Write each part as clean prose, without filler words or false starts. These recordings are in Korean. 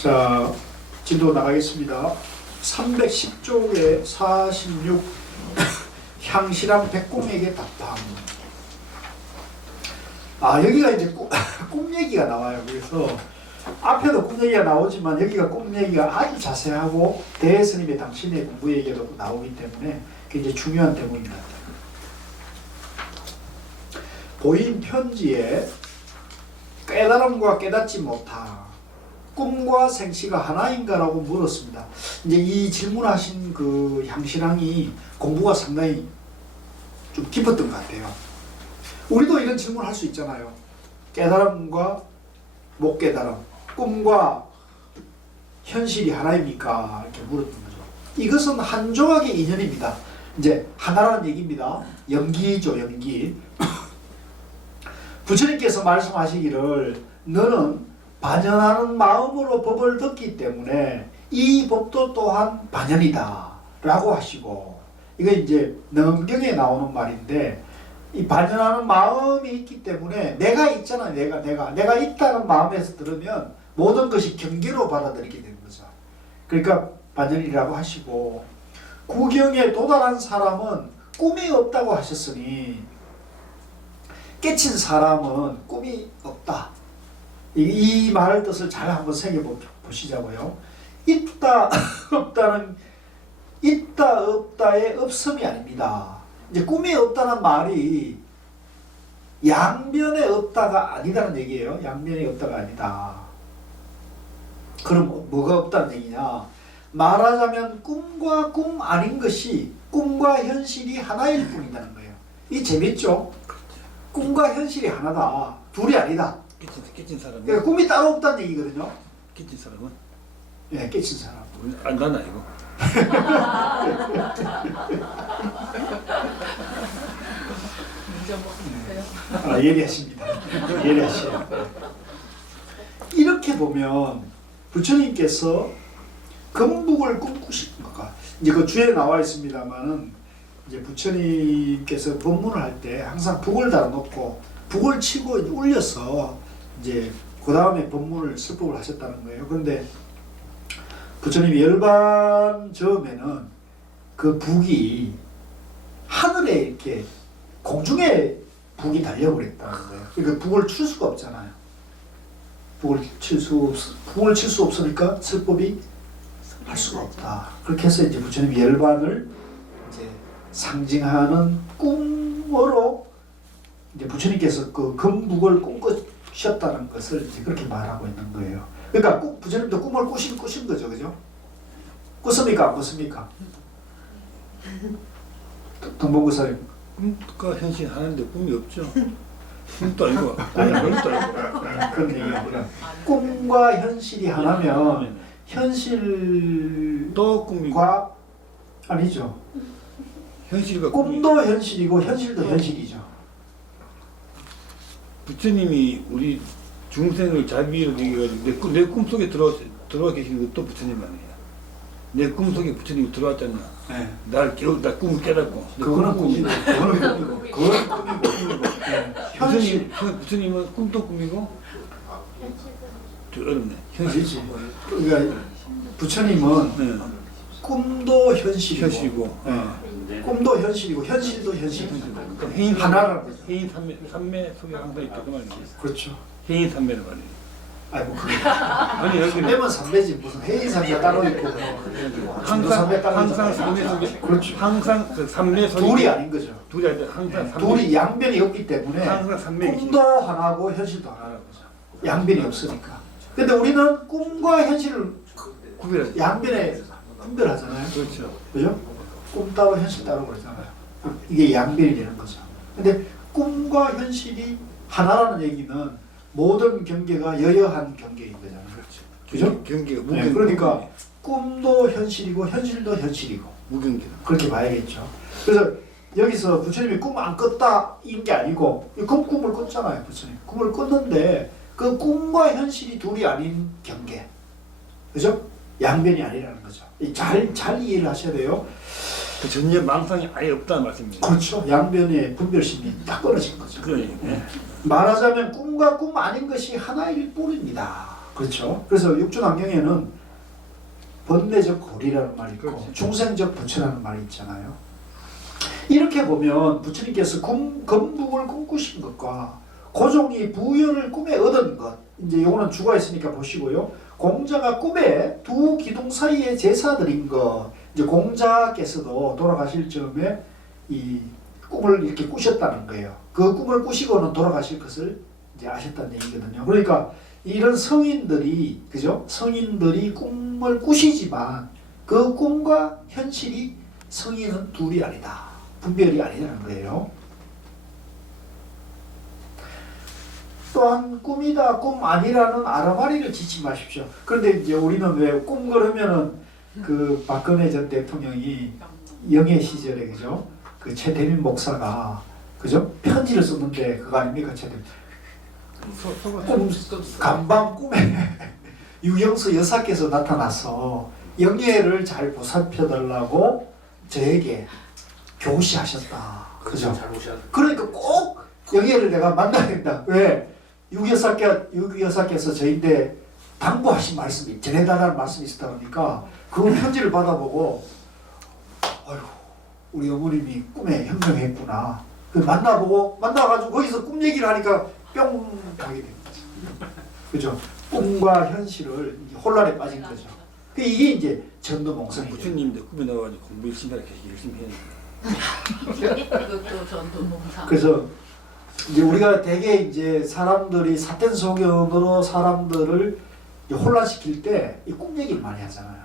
자, 진도 나가겠습니다. 310쪽에 46 향실한 백공에게 답함. 여기가 이제 꿈 얘기가 나와요. 그래서 앞에도 꿈 얘기가 나오지만 여기가 꿈 얘기가 아주 자세하고 대스님의 당신의 공부 얘기도 나오기 때문에 굉장히 중요한 대목입니다. 보인 편지에 깨달음과 깨닫지 못하 꿈과 생시가 하나인가라고 물었습니다. 이제 이 질문하신 그 향신왕이 공부가 상당히 좀 깊었던 것 같아요. 우리도 이런 질문 할 수 있잖아요. 깨달음과 못 깨달음, 꿈과 현실이 하나입니까? 이렇게 물었던 거죠. 이것은 한 조각의 인연입니다. 이제 하나라는 얘기입니다. 연기죠, 연기. 부처님께서 말씀하시기를 너는 반연하는 마음으로 법을 듣기 때문에 이 법도 또한 반연이다 라고 하시고, 이거 이제 능경에 나오는 말인데, 이 반연하는 마음이 있기 때문에 내가 있잖아요. 내가 있다는 마음에서 들으면 모든 것이 경계로 받아들이게 되는 거죠. 그러니까 반연이라고 하시고, 구경에 도달한 사람은 꿈이 없다고 하셨으니 깨친 사람은 꿈이 없다. 이 말 뜻을 잘 한번 새겨보시자고요. 있다 없다의 없음이 아닙니다. 이제 꿈이 없다는 말이 양면에 없다가 아니다는 얘기예요. 양면에 없다가 아니다. 그럼 뭐가 없다는 얘기냐? 말하자면 꿈과 꿈 아닌 것이 꿈과 현실이 하나일 뿐이라는 거예요. 이 재밌죠? 꿈과 현실이 하나다. 둘이 아니다. 깨친 사람은? 그러니까 꿈이 따로 없다는 얘기거든요. 깨친 사람은? 예, 깨친 사람. 난 아니고. 예리하십니다. 예리하시요. 이렇게 보면 부처님께서 금북을 꿈꾸신 것과, 이제 그 주에 나와 있습니다만은, 이제 부처님께서 법문을 할 때 항상 북을 달아놓고 북을 치고 울려서 이제 그 다음에 법문을 설법을 하셨다는 거예요. 그런데 부처님이 열반 즈음에는 그 북이 하늘에 이렇게 공중에 북이 달려버렸다는 거예요. 그러니까 북을 칠 수가 없잖아요. 북을 칠 수 없으니까 설법이 할 수가 없다. 그렇게 해서 이제 부처님이 열반을 이제 상징하는 꿈으로 이제 부처님께서 그 금북을 꿈꾸셨다는 것을 이제 그렇게 말하고 있는 거예요. 그러니까 부처님도 꿈을 꾸신 거죠, 그죠? 꿨습니까, 안 꿨습니까? 동봉구사님. 꿈과 현실 하나인데 꿈이 없죠. 꿈도 아니고. 아니, 꿈도 아니고. 그런 얘기가 아니라 꿈과 현실이 하나면 현실과 또 꿈이고. 아니죠. 현실과 꿈도 현실이고 현실도 현실이죠. 부처님이 우리 중생을 자비로 얘기해가지고 내 꿈속에 들어와 계시는 것도 부처님 아니에요. 내 꿈속에 부처님이 들어왔잖아. 네. 나 꿈을 깨닫고. 그거는 꿈이고. 그거는 꿈이고. 현실. 부처님은 꿈도 꿈이고. 어렵네. 현실이지. 그러니까 부처님은 네. 꿈도 현실이고. 현실이고. 네. 꿈도 현실이고 현실도 현실이고. 해인 하나라는 거죠. 해인 삼매 속에 항상 있다 그 말이지. 그렇죠. 해인 삼매를 말이지. 아이고 그래. 아니 여기 삼매면 삼매지 무슨 해인 삼매 따로 있고 항상 삼매 속에 그렇죠. 항상 그 삼매 속에 둘이 아닌 거죠. 둘이 아니라 항상 삼매. 둘이 양변이 없기 때문에 항상 삼매. 꿈도 하나고 현실도 하나라는 거죠. 양변이 없으니까. 근데 우리는 꿈과 현실을 구별해. 양변에 분별하잖아요. 그렇죠. 그죠? 꿈 따로 현실 따로 그러잖아요. 이게 양변이 되는 거죠. 근데 꿈과 현실이 하나라는 얘기는 모든 경계가 여여한 경계인 거잖아요. 그죠? 경계가 네, 그러니까 꿈도 현실이고 현실도 현실이고 무경계. 그렇게 봐야겠죠. 그래서 여기서 부처님이 꿈 안 꿨다 이런 게 아니고 꿈을 꿨잖아요. 부처님 꿈을 꿨는데 그 꿈과 현실이 둘이 아닌 경계, 그죠? 양변이 아니라는 거죠. 잘 이해를 하셔야 돼요. 그 전혀 망상이 아예 없다는 말씀입니다. 그렇죠. 양변의 분별심이 딱 떨어진 거죠. 그러니. 네. 말하자면 꿈과 꿈 아닌 것이 하나일 뿐입니다. 그렇죠. 그래서 육준안경에는 번뇌적 고리라는 말이 있고 그렇죠. 중생적 부처라는 말이 있잖아요. 이렇게 보면 부처님께서 건국을 꿈꾸신 것과 고종이 부여를 꿈에 얻은 것, 이제 요거는 주가 있으니까 보시고요. 공자가 꿈에 두 기둥 사이에 제사 드린 것, 이제 공자께서도 돌아가실 즈음에 이 꿈을 이렇게 꾸셨다는 거예요. 그 꿈을 꾸시고는 돌아가실 것을 이제 아셨다는 얘기거든요. 그러니까 이런 성인들이, 그죠? 성인들이 꿈을 꾸시지만 그 꿈과 현실이 성인은 둘이 아니다. 분별이 아니라는 거예요. 또한 꿈이다, 꿈 아니라는 아르마리를 짓지 마십시오. 그런데 이제 우리는 왜 꿈 그러면은 그 박근혜 전 대통령이 영예 시절에, 그죠? 그 최대민 목사가, 그죠? 편지를 썼는데 그거 아닙니까? 최대민. 간밤 꿈에 유경수 여사께서 나타나서 영예를 잘 보살펴달라고 저에게 교시하셨다. 그죠? 그러니까 꼭 영예를 내가 만나야 된다. 왜? 유여사께서 저희한테 당부하신 말씀이, 전해달라는 말씀이 있었다 그러니까 그 편지를 받아보고 아이고 우리 어머님이 꿈에 현명했구나. 만나가지고 거기서 꿈 얘기를 하니까 뿅 가게 된 거죠. 그죠? 꿈과 현실을 혼란에 빠진 거죠. 이게 이제 전도몽성이죠. 부처님도 꿈에 나와가지고 공부 열심히 하라 열심히 해야 그것도 전도몽상. 그래서 이제 우리가 되게 이제 사람들이 사텐소견으로 사람들을 혼란시킬 때 이 꿈 얘기를 많이 하잖아요.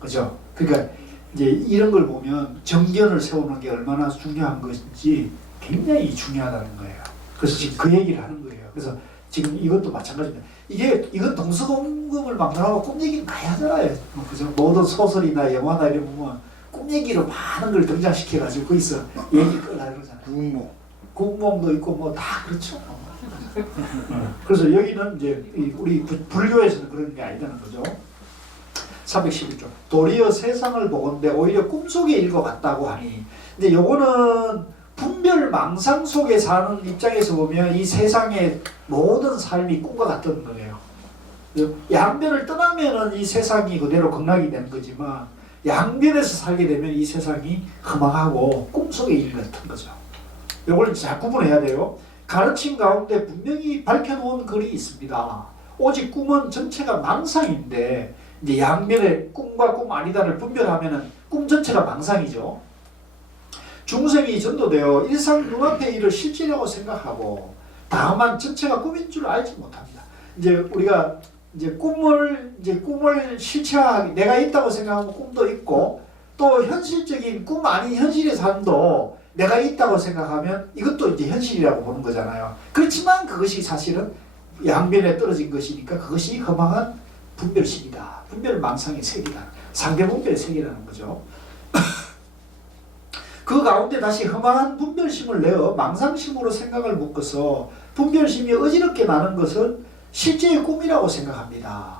그죠? 그러니까 이제 이런 걸 보면 정견을 세우는 게 얼마나 중요한 것인지 굉장히 중요하다는 거예요. 그래서 지금 그 얘기를 하는 거예요. 그래서 지금 이것도 마찬가지입니다. 이건 동서동금을 막론하고 꿈 얘기를 많이 하잖아요. 그죠? 모든 소설이나 영화나 이런 거 보면 꿈 얘기로 많은 걸 등장시켜가지고 거기서 얘기 끌라 그러잖아요. 구운몽. 구운몽도 있고 뭐 다 그렇죠. 그래서 여기는 이제 우리 불교에서는 그런 게 아니라는 거죠. 311조. 도리어 세상을 보건대 오히려 꿈속에 일것 같다고 하니. 근데 요거는 분별 망상 속에 사는 입장에서 보면 이 세상의 모든 삶이 꿈과 같은 거예요. 양변을 떠나면은 이 세상이 그대로 극락이 되는 거지만 양변에서 살게 되면 이 세상이 허망하고 꿈속의 일 같은 거죠. 요걸 잘 구분해야 돼요. 가르침 가운데 분명히 밝혀놓은 글이 있습니다. 오직 꿈은 전체가 망상인데 이제 양변에 꿈과 꿈 아니다를 분별하면은 꿈 전체가 망상이죠. 중생이 전도되어 일상 눈앞의 일을 실제라고 생각하고 다만 전체가 꿈인 줄 알지 못합니다. 이제 우리가 이제 꿈을 실체화하기, 내가 있다고 생각하면 꿈도 있고 또 현실적인 꿈 아닌 현실의 삶도 내가 있다고 생각하면 이것도 이제 현실이라고 보는 거잖아요. 그렇지만 그것이 사실은 양변에 떨어진 것이니까 그것이 허망한 분별심이다. 분별망상의 세계다. 상대분별의 세계라는 거죠. 그 가운데 다시 허망한 분별심을 내어 망상심으로 생각을 묶어서 분별심이 어지럽게 나는 것은 실제의 꿈이라고 생각합니다.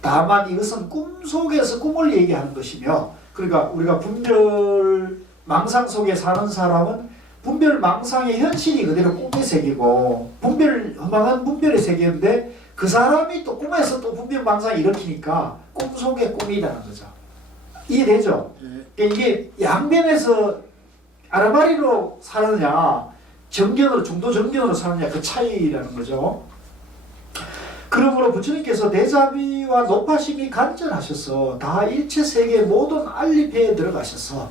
다만 이것은 꿈속에서 꿈을 얘기하는 것이며, 그러니까 우리가 분별 망상 속에 사는 사람은 분별 망상의 현실이 그대로 꿈의 세계고 허망한 분별의 세계인데 그 사람이 또 꿈에서 또 분별 망상을 일으키니까 꿈속의 꿈이라는 거죠. 이해되죠? 그러니까 이게 양변에서 아르마리로 사느냐 정견으로 중도 정견으로 사느냐 그 차이라는 거죠. 그러므로 부처님께서 대자비와 높아심이 간절하셔서 다 일체 세계 모든 알리페에 들어가셔서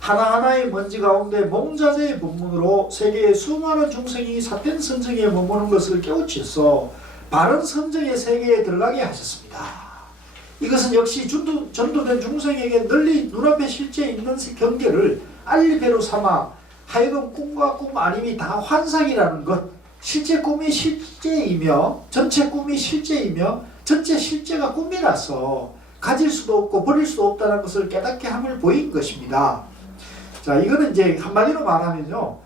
하나하나의 먼지 가운데 몽자재의 본문으로 세계의 수많은 중생이 사텐 선정에 머무는 것을 깨우치셔서 바른 선정의 세계에 들어가게 하셨습니다. 이것은 역시 전도된 중생에게 널리 눈앞에 실제 있는 경계를 알리페로 삼아 하여금 꿈과 꿈 아님이 다 환상이라는 것, 실제 꿈이 실제이며 전체 꿈이 실제이며 전체 실제가 꿈이라서 가질 수도 없고 버릴 수도 없다는 것을 깨닫게 함을 보인 것입니다. 자, 이거는 이제 한마디로 말하면요,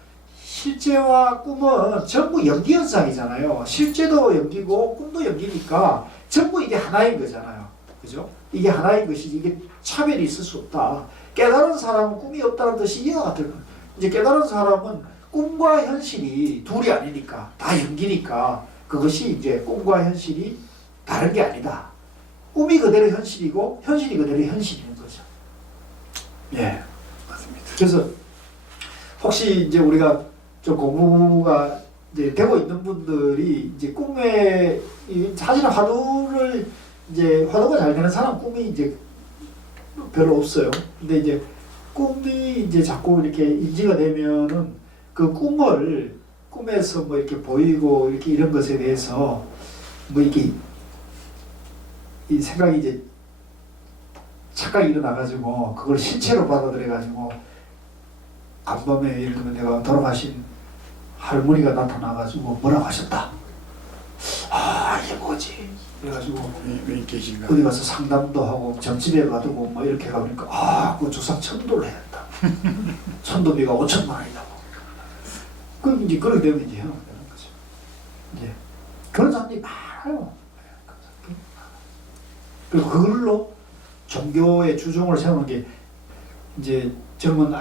실제와 꿈은 전부 연기현상이잖아요. 실제도 연기고 꿈도 연기니까 전부 이게 하나인 거잖아요. 그죠? 이게 하나인 것이지 이게 차별이 있을 수 없다. 깨달은 사람은 꿈이 없다는 뜻이 이와 같을 거예요. 이제 깨달은 사람은 꿈과 현실이 둘이 아니니까 다 연기니까 그것이 이제 꿈과 현실이 다른 게 아니다. 꿈이 그대로 현실이고 현실이 그대로 현실인 거죠. 예, 맞습니다. 그래서 혹시 이제 우리가 좀 공부가 이제 되고 있는 분들이 이제 꿈에 사실 화두가 잘 되는 사람 꿈이 이제 별로 없어요. 근데 이제 꿈이 이제 자꾸 이렇게 인지가 되면은 그 꿈에서 뭐 이렇게 보이고 이렇게 이런 것에 대해서 뭐 이렇게 이 생각이 이제 착각이 일어나가지고 그걸 실체로 받아들여가지고 간밤에 예를 들면 내가 돌아가신 할머니가 나타나가지고 뭐라고 하셨다. 아 이게 뭐지? 그래가지고 왜 계신가? 어디 가서 상담도 하고 점집에 가두고 뭐 이렇게 가보니까 그 조상 천도를 해야 된다. 천도비가 5천만 원이라고. 그럼 이제 그렇게 되면 이제 해야 되는 거죠. 이제 그런 사람들이 많아요. 그리고 그걸로 종교의 주종을 세우는 게 이제 젊은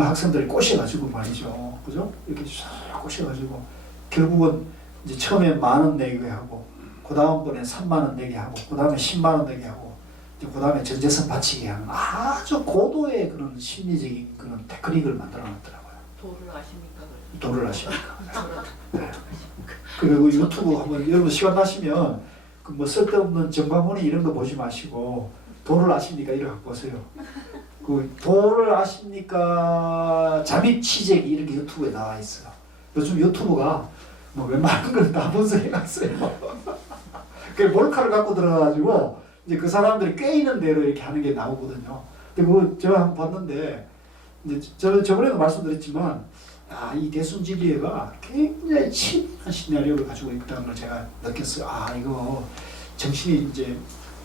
학생들이 꼬셔가지고 말이죠. 그죠? 이렇게 쫙 꼬셔가지고 결국은 이제 처음에 10,000원 내게 하고 그 다음번에 30,000원 내게 하고 그 다음에 100,000원 내게 하고 그 다음에 전재산 바치게 하는 아주 고도의 그런 심리적인 그런 테크닉을 만들어 놨더라고요. 도를 아십니까? 도를 아십니까? 네. 그리고 유튜브 한번 여러분 시간 나시면 그 뭐 쓸데없는 정광훈이 이런 거 보지 마시고 도를 아십니까? 이렇게 보세요. 그 도를 아십니까? 잠입 취재기 이런 게 유튜브에 나와 있어요. 요즘 유튜브가 뭐 웬만한 걸 다 분석해놨어요. 그 몰카를 갖고 들어가가지고 이제 그 사람들이 꿰이는 대로 이렇게 하는 게 나오거든요. 근데 그거 제가 한번 봤는데 이제 저번에도 말씀드렸지만 이 대순진리회가 굉장히 치밀한 시나리오를 가지고 있다는 걸 제가 느꼈어요. 이거 정신이 이제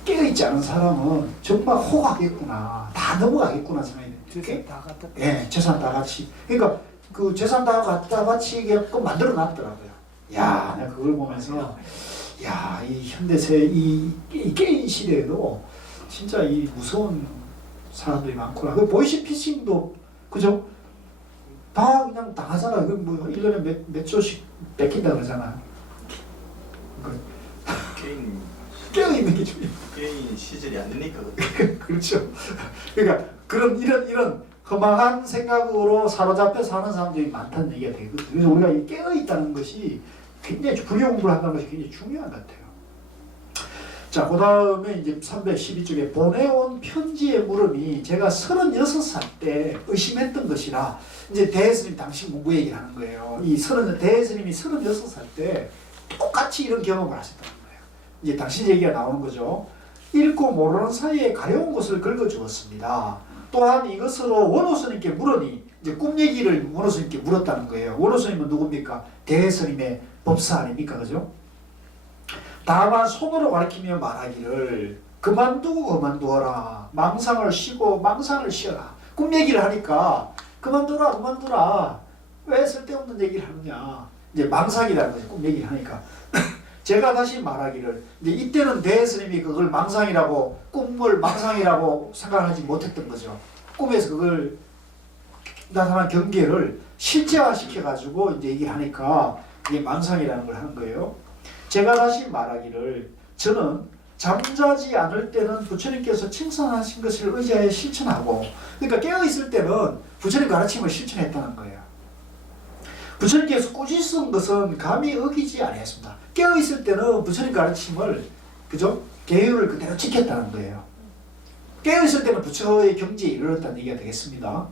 깨어있지 않은 사람은 정말 호가겠구나, 다 넘어가겠구나 생각이 재산 다 갖다. 예, 재산 다 같이. 그러니까 그 재산 다 갖다 바치게끔 만들어 놨더라고요. 야, 내가 그걸 보면서 이 현대세 이 게임 시대에도 진짜 이 무서운 사람들이 많구나. 그 보이시피싱도 그죠? 다 그냥 당하잖아. 그뭐 1년에 몇 조씩 뺏긴다 그러잖아. 게임 깨어있는 게 중요해. 게임 시절이 안 되니까 그렇죠. 그러니까 이런 허망한 생각으로 사로잡혀 사는 사람들이 많다는 얘기가 되거든요. 그래서 우리가 이 깨어있다는 것이 굉장히 불교 공부를 한다는 것이 굉장히 중요한 것 같아요. 자, 그 다음에 이제 312쪽에 보내온 편지의 물음이 제가 36살 때 의심했던 것이라 이제 대스님 당시 공부 얘기를 하는 거예요. 대스님이 36살 때 똑같이 이런 경험을 하셨다는 거예요. 이제 당신 얘기가 나오는 거죠. 읽고 모르는 사이에 가려운 것을 긁어주었습니다. 또한 이것으로 원호스님께 물으니 이제 꿈 얘기를 원호스님께 물었다는 거예요. 원호스님은 누굽니까? 대스님의 법사 아닙니까? 그죠? 다만 손으로 가리키며 말하기를 그만두고 그만두어라. 망상을 쉬고 망상을 쉬어라. 꿈 얘기를 하니까 그만두라. 왜 쓸데없는 얘기를 하느냐. 이제 망상이라는 거지. 꿈 얘기를 하니까. 제가 다시 말하기를 이제 이때는 대스님이 그걸 망상이라고 꿈을 망상이라고 생각하지 못했던 거죠. 꿈에서 그걸 나타난 경계를 실제화 시켜가지고 이제 얘기를 하니까 이게 망상이라는 걸 하는 거예요. 제가 다시 말하기를 저는 잠자지 않을 때는 부처님께서 칭찬하신 것을 의지하여 실천하고 그러니까 깨어있을 때는 부처님 가르침을 실천했다는 거예요. 부처님께서 꾸짖은 것은 감히 어기지 아니했습니다. 깨어있을 때는 부처님 가르침을 그죠? 계율을 그대로 지켰다는 거예요. 깨어있을 때는 부처의 경지에 이르렀다는 얘기가 되겠습니다.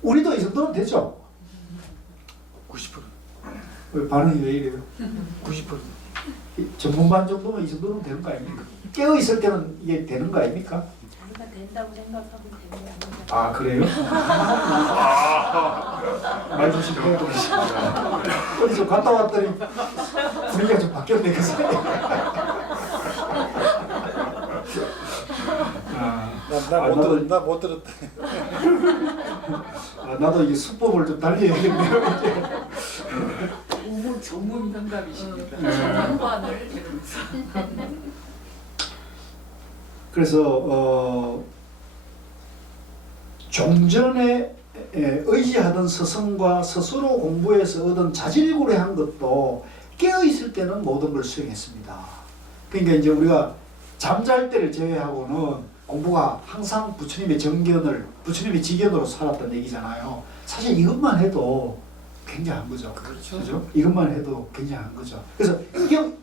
우리도 이 정도는 되죠? 90%. 왜 반응이 왜 이래요? 90%. 전문반 정도면 이 정도는 되는 거 아닙니까? 깨어있을 때는 이게 되는 거 아닙니까? 자기가 된다고 생각하면 되는 게 아닌가. 아 그래요? 말 조심 해야 되겠습니다. 어디 좀 갔다 왔더니 분위기가 좀 바뀌었네 그 사이에. 나못 들었다. 나도 이 수법을 좀 달리해야겠네요. 우물 전문 상담이십니다. 전문관을 그래서 종전에 의지하던 스승과 스스로 공부해서 얻은 자질구레한 것도 깨어있을 때는 모든 걸 수행했습니다. 그러니까 이제 우리가 잠잘 때를 제외하고는 공부가 항상 부처님의 정견을, 부처님의 지견으로 살았던 얘기잖아요. 사실 이것만 해도 굉장한 거죠. 그렇죠? 이것만 해도 굉장한 거죠. 그래서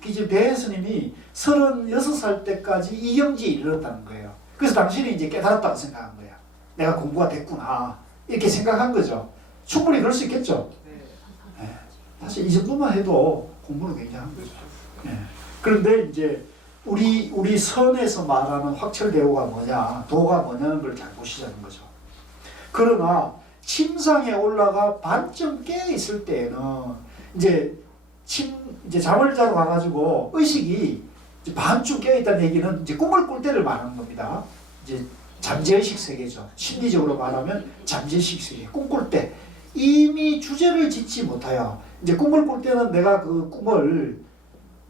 이제 배혜 스님이 36살 때까지 이경지에 이르렀다는 거예요. 그래서 당신이 이제 깨달았다고 생각한 거야. 내가 공부가 됐구나. 이렇게 생각한 거죠. 충분히 그럴 수 있겠죠. 네. 사실 이 정도만 해도 공부는 굉장한 거죠. 네. 그런데 이제 우리 선에서 말하는 확철대오가 뭐냐, 도가 뭐냐는 걸 잘 보시자는 거죠. 그러나 침상에 올라가 반쯤 깨어 있을 때에는 이제 잠을 자러 가가지고 의식이 이제 반쯤 깨어 있다는 얘기는 이제 꿈을 꿀 때를 말하는 겁니다. 이제 잠재의식 세계죠. 심리적으로 말하면 잠재의식 세계. 꿈꿀 때 이미 주제를 짓지 못하여 이제 꿈을 꿀 때는 내가 그 꿈을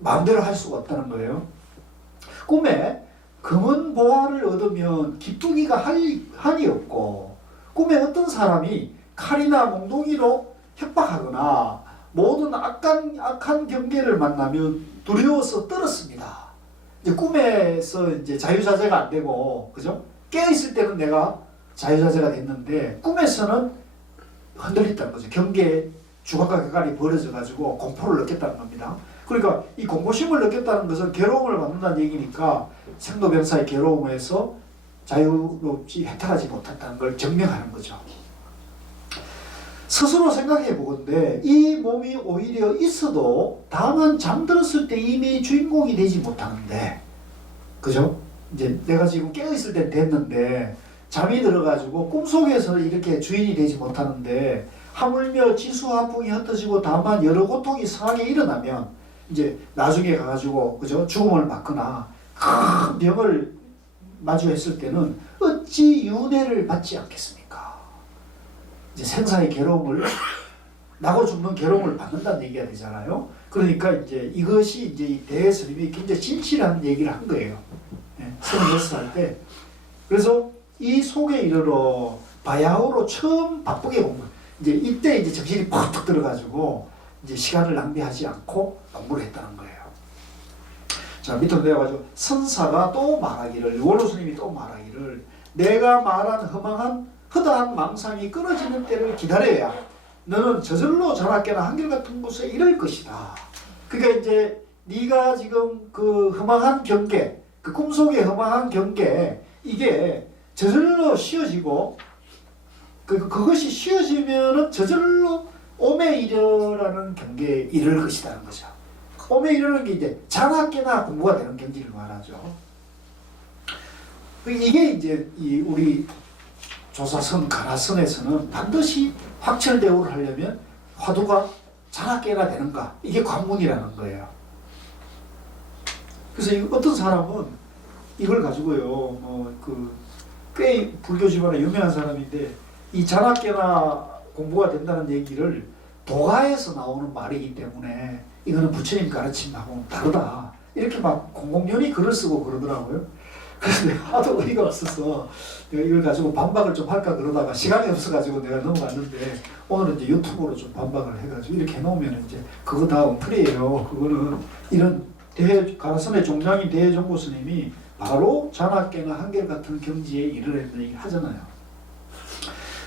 마음대로 할 수가 없다는 거예요. 꿈에 금은 보화를 얻으면 기쁘기가 한이 없고, 꿈에 어떤 사람이 칼이나 몽둥이로 협박하거나 모든 악한 경계를 만나면 두려워서 떨었습니다. 이제 꿈에서 이제 자유자재가 안 되고, 그죠? 깨어있을 때는 내가 자유자재가 됐는데, 꿈에서는 흔들렸다는 거죠. 경계에 주각과 객관이 벌어져가지고 공포를 느꼈다는 겁니다. 그러니까 이 공포심을 느꼈다는 것은 괴로움을 받는다는 얘기니까 생로병사의 괴로움에서 자유롭지 혜택하지 못했다는 걸 증명하는 거죠. 스스로 생각해 보건대 이 몸이 오히려 있어도 다만 잠들었을 때 이미 주인공이 되지 못하는데, 그죠? 이제 내가 지금 깨어있을 때 됐는데 잠이 들어가지고 꿈속에서 이렇게 주인이 되지 못하는데, 하물며 지수화풍이 흩어지고 다만 여러 고통이 성하게 일어나면 이제 나중에 가가지고, 그죠? 죽음을 맞거나 큰 병을 마주했을 때는 어찌 윤회를 받지 않겠습니까? 이제 생사의 괴로움을, 나고 죽는 괴로움을 받는다는 얘기가 되잖아요. 그러니까 이제 이것이 이제 이 대스님이 굉장히 진실한 얘기를 한 거예요. 36살 때. 그래서 이 속에 이르러 바야흐로 처음 바쁘게 공부. 이제 이때 이제 정신이 팍 들어가지고 이제 시간을 낭비하지 않고 공부를 했다는 거예요. 자, 밑으로 내려가지고 선사가 또 말하기를, 원로 스님이 또 말하기를, 내가 말한 허다한 망상이 끊어지는 때를 기다려야 너는 저절로 자나깨나 한결같은 곳에 이를 것이다. 그러니까 이제 네가 지금 그 허망한 경계, 그 꿈속의 허망한 경계, 이게 저절로 쉬어지고, 그것이 쉬어지면은 저절로 오메 이르라는 경계에 이를 것이라는 거죠. 오메 이르는 게 이제 자나깨나 공부가 되는 경지를 말하죠. 이게 이제 우리 조사선, 가나선에서는 반드시 확철대오를 하려면 화두가 자나깨나 되는가, 이게 관문이라는 거예요. 그래서 어떤 사람은 이걸 가지고요, 꽤 불교 집안에 유명한 사람인데, 이 자나깨나 공부가 된다는 얘기를 도가에서 나오는 말이기 때문에 이거는 부처님 가르침하고는 다르다, 이렇게 막 공공연히 글을 쓰고 그러더라고요. 그래서 내가 하도 어이가 없어서 내가 이걸 가지고 반박을 좀 할까 그러다가 시간이 없어가지고 내가 넘어갔는데, 오늘은 이제 유튜브로 좀 반박을 해가지고 이렇게 해놓으면 이제 그거 다 엉터리예요. 그거는 이런 가나선의 종장인 대종고 스님이 바로 자나깨나 한결같은 경지에 이르랬다는 얘기를 하잖아요.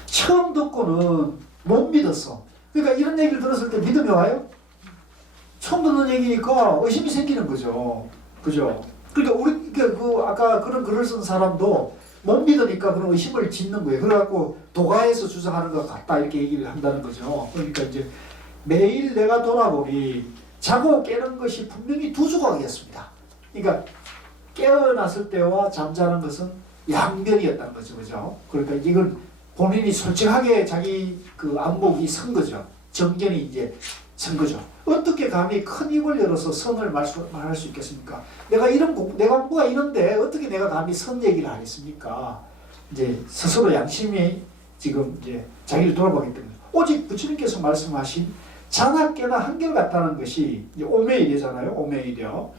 처음 듣고는 못 믿었어. 그러니까 이런 얘기를 들었을 때 믿음이 와요? 처음 듣는 얘기니까 의심이 생기는 거죠. 그죠? 그러니까 아까 그런 글을 쓴 사람도 못 믿으니까 그런 의심을 짓는 거예요. 그래갖고 도가에서 주장하는 것 같다, 이렇게 얘기를 한다는 거죠. 그러니까 이제 매일 내가 돌아보니 자고 깨는 것이 분명히 두 조각이었습니다. 그러니까 깨어났을 때와 잠자는 것은 양면이었다는 거죠. 그죠? 그러니까 이건 본인이 솔직하게 자기 그 안목이 선 거죠. 정견이 이제 선 거죠. 어떻게 감히 큰 입을 열어서 선을 말할 수 있겠습니까? 내가 공부가 이런데 어떻게 내가 감히 선 얘기를 하겠습니까? 이제 스스로 양심이 지금 이제 자기를 돌아보기 때문에, 오직 부처님께서 말씀하신 자나깨나 한결같다는 것이 이제 오메이려잖아요. 오메이려.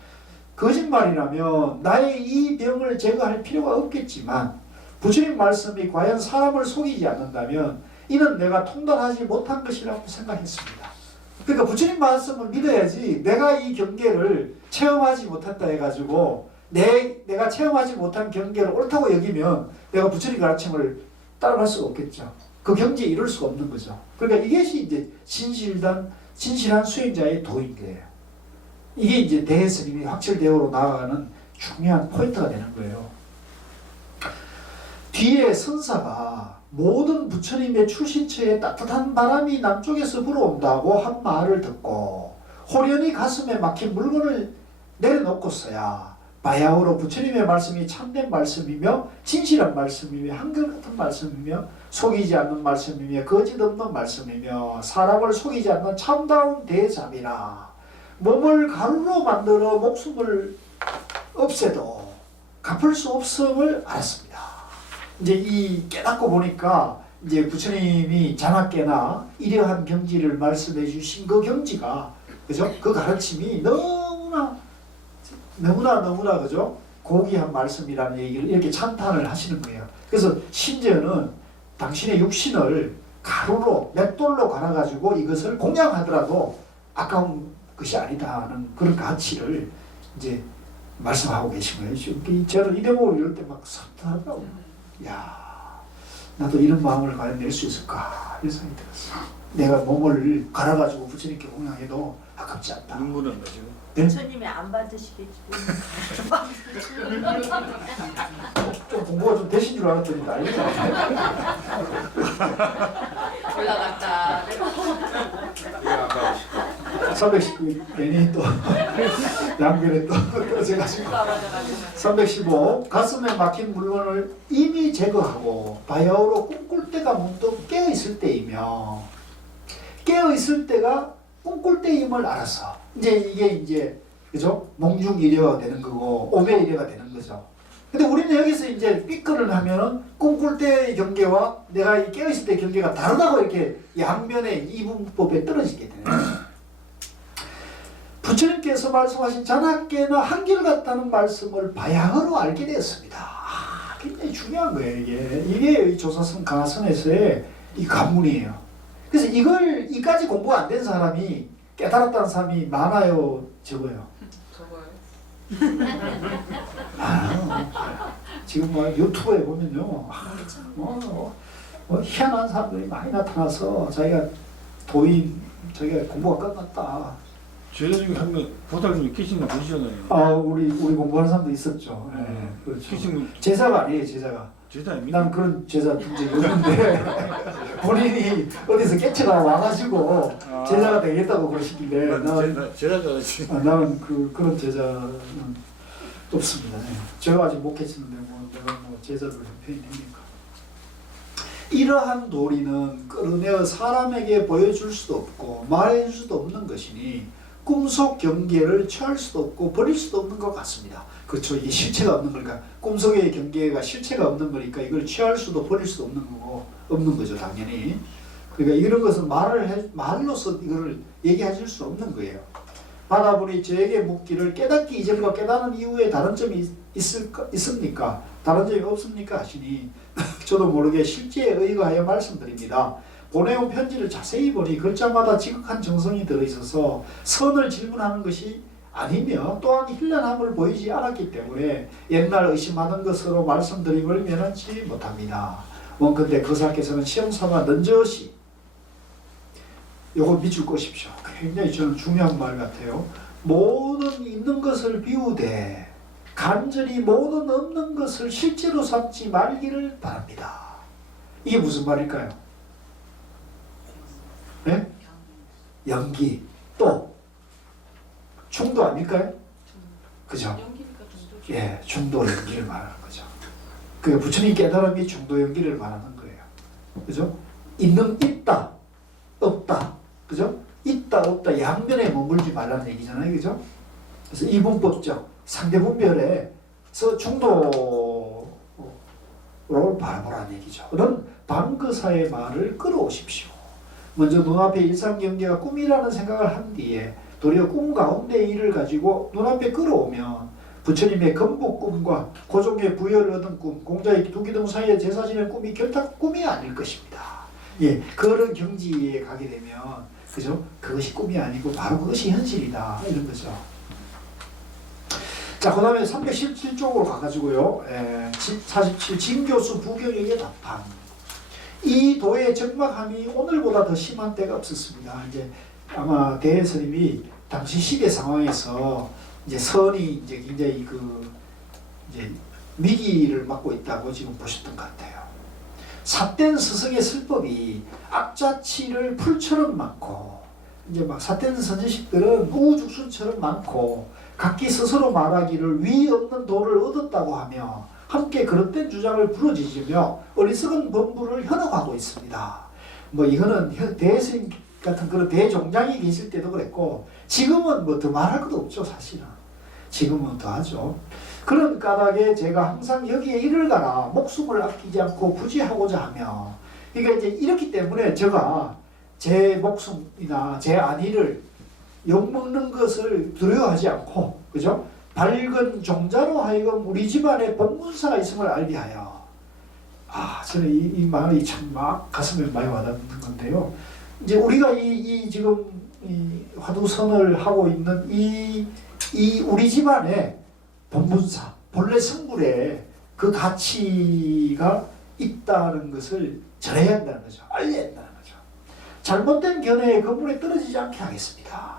거짓말이라면 나의 이 병을 제거할 필요가 없겠지만, 부처님 말씀이 과연 사람을 속이지 않는다면 이는 내가 통달하지 못한 것이라고 생각했습니다. 그러니까 부처님 말씀을 믿어야지 내가 이 경계를 체험하지 못했다 해가지고 내가 체험하지 못한 경계를 옳다고 여기면 내가 부처님 가르침을 따라갈 수가 없겠죠. 그 경지에 이룰 수가 없는 거죠. 그러니까 이것이 이제 진실한 수행자의 도인 거예요. 이게 이제 대스님이 확철대오로 나아가는 중요한 포인트가 되는 거예요. 뒤에 선사가 모든 부처님의 출신처에 따뜻한 바람이 남쪽에서 불어온다고 한 말을 듣고 호련히 가슴에 막힌 물건을 내려놓고서야 바야흐로 부처님의 말씀이 참된 말씀이며 진실한 말씀이며 한결같은 말씀이며 속이지 않는 말씀이며 거짓 없는 말씀이며 사람을 속이지 않는 참다운 대잡이라 몸을 가루로 만들어 목숨을 없애도 갚을 수 없음을 알았습니다. 이제 이 깨닫고 보니까 이제 부처님이 자나깨나 이러한 경지를 말씀해 주신 그 경지가 그죠? 그 가르침이 너무나 그죠? 고귀한 말씀이라는 얘기를 이렇게 찬탄을 하시는 거예요. 그래서 심지어는 당신의 육신을 가루로 맷돌로 갈아가지고 이것을 공양하더라도 아까운 것이 아니다는 그런 가치를 이제 말씀하고 계신 거예요. 저는 이 대목을 이럴 때 막 섬뜩하더라고요. 야, 나도 이런 마음을 과연 낼 수 있을까 이런 생각이 들었어요. 내가 몸을 갈아가지고 부처님께 공양해도 아깝지 않다. 눈물은 안 나죠. 부처님이 안 받으시겠지. 좀 공부가 좀 되신 줄 알았더니 난리가 올라갔다. 319 괜히 또 양변에 또 떨어져가지고 315 가슴에 막힌 물건을 이미 제거하고 바야흐로 꿈꿀 때가 문득 깨어있을 때이며 깨어있을 때가 꿈꿀 때임을 알아서 이게 이제 그죠? 몽중이래가 되는 거고 오매이래가 되는 거죠. 근데 우리는 여기서 이제 삐끗을 하면은 꿈꿀 때의 경계와 내가 이 깨어있을 때의 경계가 다르다고 이렇게 양면의 이분법에 떨어지게 되네요. 부처님께서 말씀하신 자나깨나 한결같다는 말씀을 바야흐로 알게 되었습니다. 굉장히 중요한 거예요. 이게 이 조사선 가선에서의 이 관문이에요. 그래서 이까지 공부가 안 된 사람이 깨달았다는 사람이 많아요, 적어요? 지금 뭐 유튜브에 보면요, 희한한 사람들이 많이 나타나서 자기가 공부가 끝났다. 제자 중에 한 명 보살님이 계시는 분 보시잖아요. 우리 공부하는 사람도 있었죠. 네, 그렇죠. 계시면 제자가 아니에요, 제자가. 제자 아닙니까? 난 그런 제자 본 적이 없는데 본인이 어디서 깨쳐가 와가지고 제자가 되겠다고 그러시길래 제자지. 나는 그런 제자는 없습니다. 네. 제가 아직 못 깨치는데 내가 제자를 형편이 됩니까? 이러한 도리는 끌어내어 사람에게 보여줄 수도 없고 말해줄 수도 없는 것이니 꿈속 경계를 취할 수도 없고 버릴 수도 없는 것 같습니다. 그렇죠. 이게 실체가 없는 거니까 꿈속의 경계가 실체가 없는 거니까 이걸 취할 수도 버릴 수도 없는 거죠, 당연히. 그러니까 이런 것은 말로서 이거를 얘기하실 수 없는 거예요. 바다분이 저에게 묻기를 깨닫기 이전과 깨닫는 이후에 다른 점이 있습니까? 다른 점이 없습니까? 하시니 저도 모르게 실제에 의거하여 말씀드립니다. 보내온 편지를 자세히 보니 글자마다 지극한 정성이 들어있어서 선을 질문하는 것이 아니며 또한 현란함을 보이지 않았기 때문에 옛날 의심하던 것으로 말씀드림을 면하지 못합니다. 원컨대 거사께서는 시험삼아 넌저시 요거 믿을 것입시오. 굉장히 저는 중요한 말 같아요. 모든 있는 것을 비우되 간절히 모든 없는 것을 실제로 삼지 말기를 바랍니다. 이게 무슨 말일까요? 네? 연기 또 중도 아닐까요? 그죠? 예, 중도 연기를 말하는 거죠. 그 부처님 깨달음이 중도 연기를 말하는 거예요. 그죠? 있다, 없다, 그죠? 있다, 없다 양면에 머물지 말라는 얘기잖아요, 그죠? 그래서 이분법적 상대분별에서 중도를 바라보라는 얘기죠. 그런 방거사의 말을 끌어오십시오. 먼저 눈앞에 일상경계가 꿈이라는 생각을 한 뒤에 도리어 꿈 가운데의 일을 가지고 눈앞에 끌어오면 부처님의 건복 꿈과 고종의 부여를 얻은 꿈, 공자의 두기둥 사이에 제사 지낼 꿈이 결탁 꿈이 아닐 것입니다. 예, 그런 경지에 가게 되면 그죠? 그것이 꿈이 아니고 바로 그것이 현실이다 이런 거죠. 자, 그 다음에 317쪽으로 가가지고요. 47 진교수 부경영의 답판. 이 도의 적막함이 오늘보다 더 심한 때가 없었습니다. 이제 아마 대스님이 당시 시대 상황에서 이제 선이 이제 굉장히 이제 위기를 맞고 있다고 지금 보셨던 것 같아요. 삿된 스승의 슬법이 악자치를 풀처럼 많고, 이제 막 삿된 선지식들은 우죽순처럼 많고, 각기 스스로 말하기를 위 없는 도를 얻었다고 하며 함께 그릇된 주장을 부러지시며 어리석은 범부를 현혹하고 있습니다. 뭐 이거는 대스님 같은 그런 대종장이 계실 때도 그랬고, 지금은 뭐 더 말할 것도 없죠. 사실은 지금은 더 하죠. 그런 까닭에 제가 항상 여기에 이를 가라 목숨을 아끼지 않고 부지하고자 하며, 그러니까 이제 이렇기 때문에 제가 제 목숨이나 제 안위를 욕먹는 것을 두려워하지 않고, 그죠? 밝은 종자로 하여금 우리 집안에 법문사가 있음을 알게 하여, 저는 이 말이 참 막 가슴에 많이 와닿는 건데요. 이제 우리가 이 지금 이 화두선을 하고 있는 이 우리 집안에 본문사, 본래 성불에 그 가치가 있다는 것을 전해야 한다는 거죠. 알려야 한다는 거죠. 잘못된 견해에 건물에 떨어지지 않게 하겠습니다.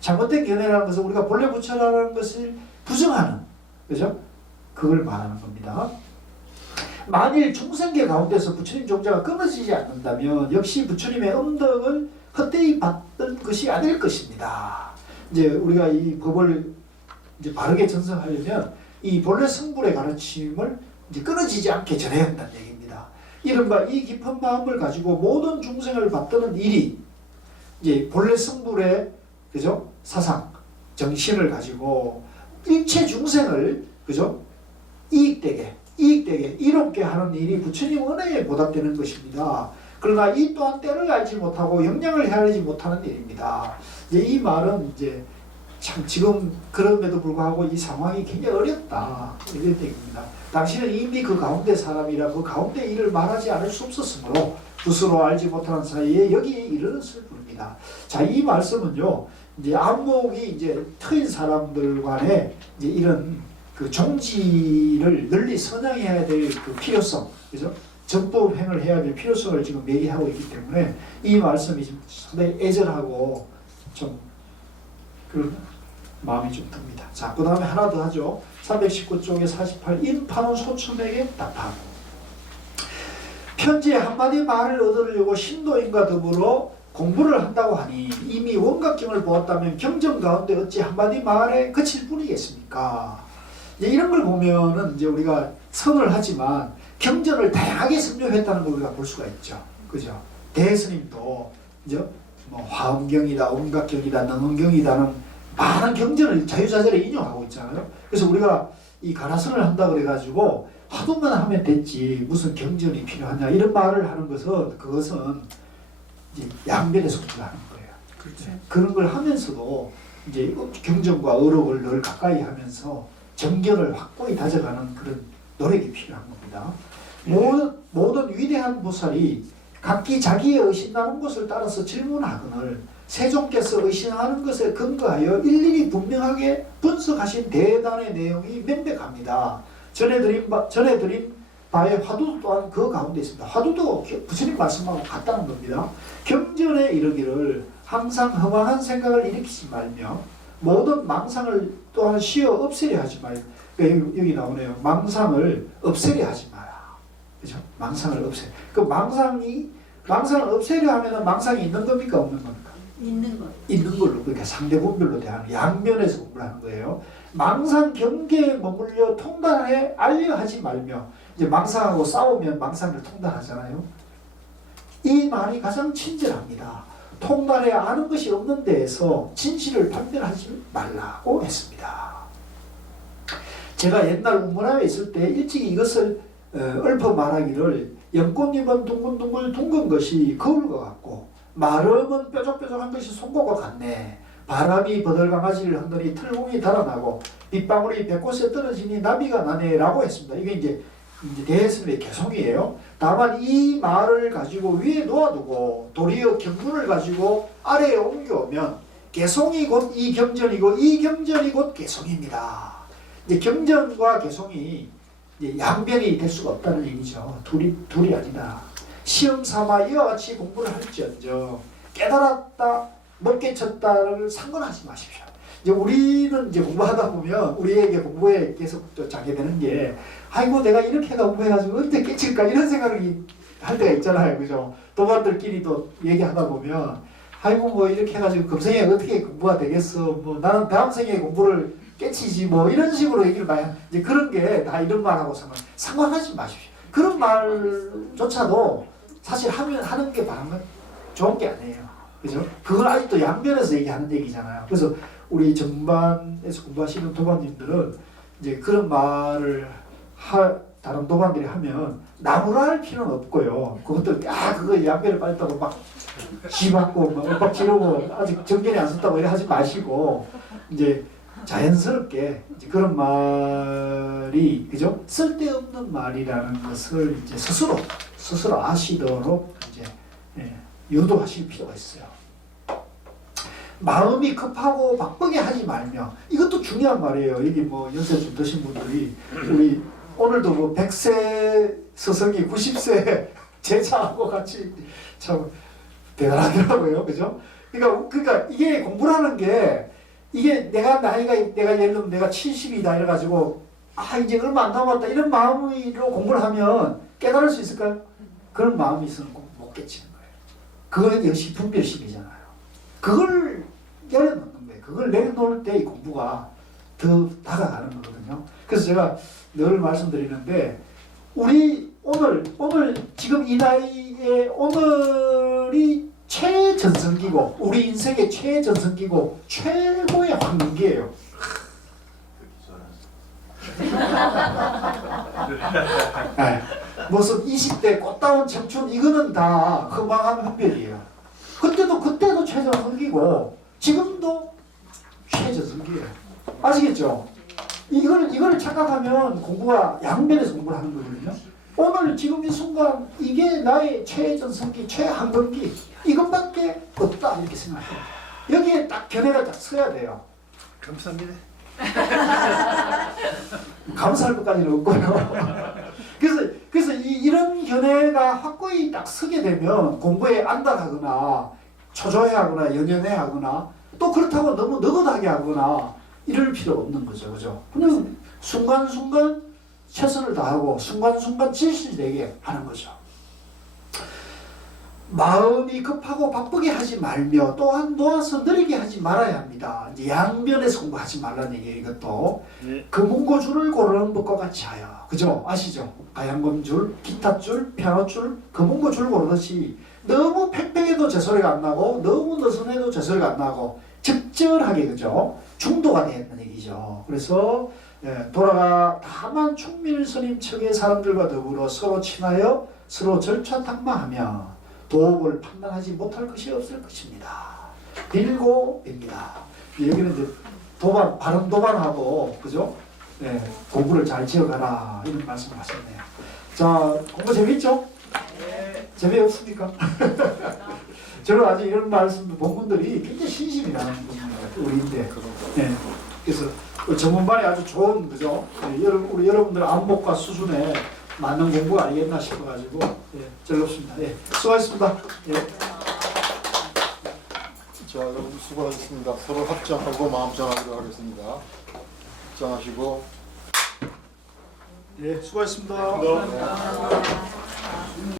잘못된 견해라는 것은 우리가 본래 부처라는 것을 부정하는, 그죠? 그걸 말하는 겁니다. 만일 중생계 가운데서 부처님 종자가 끊어지지 않는다면 역시 부처님의 음덕을 헛되이 받던 것이 아닐 것입니다. 이제 우리가 이 법을 이제 바르게 전승하려면 이 본래 성불의 가르침을 이제 끊어지지 않게 전해야 한다는 얘기입니다. 이른바 이 깊은 마음을 가지고 모든 중생을 받드는 일이 이제 본래 성불의, 그죠? 사상, 정신을 가지고 일체 중생을, 그죠? 이익되게 이롭게 하는 일이 부처님 은혜에 보답되는 것입니다. 그러나 이 또한 때를 알지 못하고 영향을 헤아리지 못하는 일입니다. 이제 이 말은 이제 참 지금 그럼에도 불구하고 이 상황이 굉장히 어렵다, 이런 얘기입니다. 당신은 이미 그 가운데 사람이라 그 가운데 일을 말하지 않을 수 없었으므로 스스로 알지 못하는 사이에 여기에 이르렀을 뿐입니다. 자, 이 말씀은요, 이제 안목이 이제 트인 사람들 간에 이제 이런 그 종지를 널리 선양해야 될 그 필요성, 그죠? 정법행을 해야 될 필요성을 지금 얘기하고 있기 때문에 이 말씀이 좀 상당히 애절하고 좀 그런 마음이 좀 듭니다. 자, 그 다음에 하나 더 하죠. 319쪽에 48 인파는 소춤에게 답하고, 편지에 한마디 말을 얻으려고 신도인과 더불어 공부를 한다고 하니 이미 원각경을 보았다면 경전 가운데 어찌 한마디 말에 그칠 뿐이겠습니까? 이제 이런 걸 보면은 이제 우리가 선을 하지만 경전을 다양하게 섭렵했다는 걸 우리가 볼 수가 있죠. 그죠? 대스님도 이제 뭐 화엄경이다, 원각경이다, 능엄경이다는 많은 경전을 자유자재로 인용하고 있잖아요. 그래서 우리가 이 가라선을 한다 그래가지고 화두만 하면 됐지 무슨 경전이 필요하냐 이런 말을 하는 것은, 그것은 이제 양변의 속도를 하는 거예요. 그렇죠. 그런 걸 하면서도 이제 경전과 어록을 늘 가까이 하면서 정견을 확고히 다져가는 그런 노력이 필요한 겁니다. 모든 위대한 보살이 각기 자기의 의심나는 것을 따라서 질문하거늘 세종께서 의심하는 것에 근거하여 일일이 분명하게 분석하신 대단의 내용이 명백합니다. 전해드린 바의 화두도 또한 그 가운데 있습니다. 화두도 부처님 말씀하고 같다는 겁니다. 경전에 이르기를 항상 허망한 생각을 일으키지 말며 모든 망상을 또한 쉬어 없애려 하지 말고, 여기 나오네요. 망상을 없애려 하지 마라. 그죠? 망상을 없애. 그 망상을 없애려 하면은 망상이 있는 겁니까? 없는 겁니까? 있는 거. 있는 걸로, 그러니까 상대분별로 대하는 양면에서 공부를 하는 거예요. 망상 경계에 머물려 통달해 알려 하지 말며, 이제 망상하고 싸우면 망상을 통달하잖아요. 이 말이 가장 친절합니다. 통달해 아는 것이 없는 데에서 진실을 판별하지 말라고 했습니다. 제가 옛날 우문화에 있을 때 일찍 이것을 읊어 말하기를 연꽃잎은 둥글둥글 둥근 것이 거울과 같고 마름은 뾰족뾰족한 것이 송곳과 같네. 바람이 버들강아지를 흔드니 틀공이 달아나고 빗방울이 배꽃에 떨어지니 나비가 나네 라고 했습니다. 이게 이제 대스님의 개성이에요. 다만 이 말을 가지고 위에 놓아두고 도리어 경문을 가지고 아래에 옮겨오면 개성이 곧 이 경전이고 이 경전이 곧 개성입니다. 이제 경전과 개송이 이제 양변이 될 수가 없다는 얘기죠. 둘이 아니다. 시험 삼아 이와 같이 공부를 할지언정 깨달았다 못 깨쳤다를 상관하지 마십시오. 이제 우리는 이제 공부하다 보면 우리에게 공부에 계속 또 자게 되는 게 아이고 내가 이렇게 공부해가지고 언제 깨칠까 이런 생각이 할 때가 있잖아요. 그죠? 도반들끼리 또 얘기하다 보면 아이고 뭐 이렇게 해가지고 금생에 어떻게 공부가 되겠어. 뭐 나는 다음 생에 공부를 깨치지 뭐 이런 식으로 얘기를 많이 이제 그런 게 다 이런 말하고 상관하지 마십시오. 그런 말조차도 사실 하는 게 바람은 좋은 게 아니에요. 그죠? 그걸 아직도 양면에서 얘기하는 얘기잖아요. 그래서 우리 전반에서 공부하시는 도반님들은 이제 그런 말을 다른 도반들이 하면 나무랄 필요는 없고요. 그것들 그거 양면을 빠졌다고 막 지받고 막 지르고 아직 정견이 안 섰다고 이래 하지 마시고 이제 자연스럽게 이제 그런 말이 그죠? 쓸데없는 말이라는 것을 이제 스스로 아시도록 이제 유도하실 필요가 있어요. 마음이 급하고 바쁘게 하지 말며 이것도 중요한 말이에요. 여기 뭐 연세 좀 드신 분들이 우리 오늘도 뭐 100세 스승이 90세 제자하고 같이 참 대단하더라고요. 그죠? 그러니까 이게 공부라는 게 이게 내가 예를 들면 내가 70이다 이래가지고 이제 얼마 안 남았다 이런 마음으로 공부를 하면 깨달을 수 있을까요? 그런 마음이 있으면 못 깨치는 거예요. 그건 역시 분별심이잖아요. 그걸 내려놓는 거예요. 그걸 내려놓을 때 이 공부가 더 다가가는 거거든요. 그래서 제가 늘 말씀드리는데 우리 오늘 지금 이 나이에 오늘이 최전성기고 우리 인생의 최전성기고 최고의 황금기예요. 네. 무슨 20대 꽃다운 청춘 이거는 다 허망한 분별이에요. 그때도 최전성기고 지금도 최전성기예요. 아시겠죠? 이걸 착각하면 공부가 양면에서 공부를 하는 거거든요. 오늘 지금 이 순간 이게 나의 최전성기, 최한금기 이것밖에 없다 이렇게 생각해요. 여기에 딱 견해가 딱 서야 돼요. 감사합니다. 감사할 것까지는 없고요. 그래서 이런 견해가 확고히 딱 서게 되면 공부에 안달하거나 초조해하거나 연연해하거나 또 그렇다고 너무 너긋하게 하거나 이럴 필요 없는 거죠. 그죠? 그냥 순간순간 최선을 다하고 순간순간 진실되게 하는 거죠. 마음이 급하고 바쁘게 하지 말며 또한 놓아서 느리게 하지 말아야 합니다. 이제 양면에서 공부하지 말라는 얘기예요. 이것도 금은고줄을 고르는 법과 같이 하여 그죠? 아시죠? 가양금줄, 기타줄, 피아노줄, 금은고줄 고르듯이 너무 팽팽해도 제소리가 안 나고 너무 느슨해도 제소리가 안 나고 적절하게 그죠? 중도가 되어 있는 얘기죠. 그래서 돌아가 다만 충밀 스님 척의 사람들과 더불어 서로 친하여 서로 절차탁마하며 도업을 판단하지 못할 것이 없을 것입니다. 빌고 빕니다. 여기는 이제 바른 도반하고 그죠? 공부를 잘 지어가라 이런 말씀을 하셨네요. 자, 공부 재밌죠? 네. 재미없습니까? 저는 아직 이런 말씀 본 분들이 굉장히 신심이 나는 분인데, 그래서 전문반이 아주 좋은 그죠? 우리 여러분들 안목과 수준에 맞는 공부가 아니겠나 싶어가지고 즐겁습니다. 수고하셨습니다. 자, 여러분 수고하셨습니다. 서로 합장하고 마음 정하기로 하겠습니다. 합장하시고. 수고하셨습니다.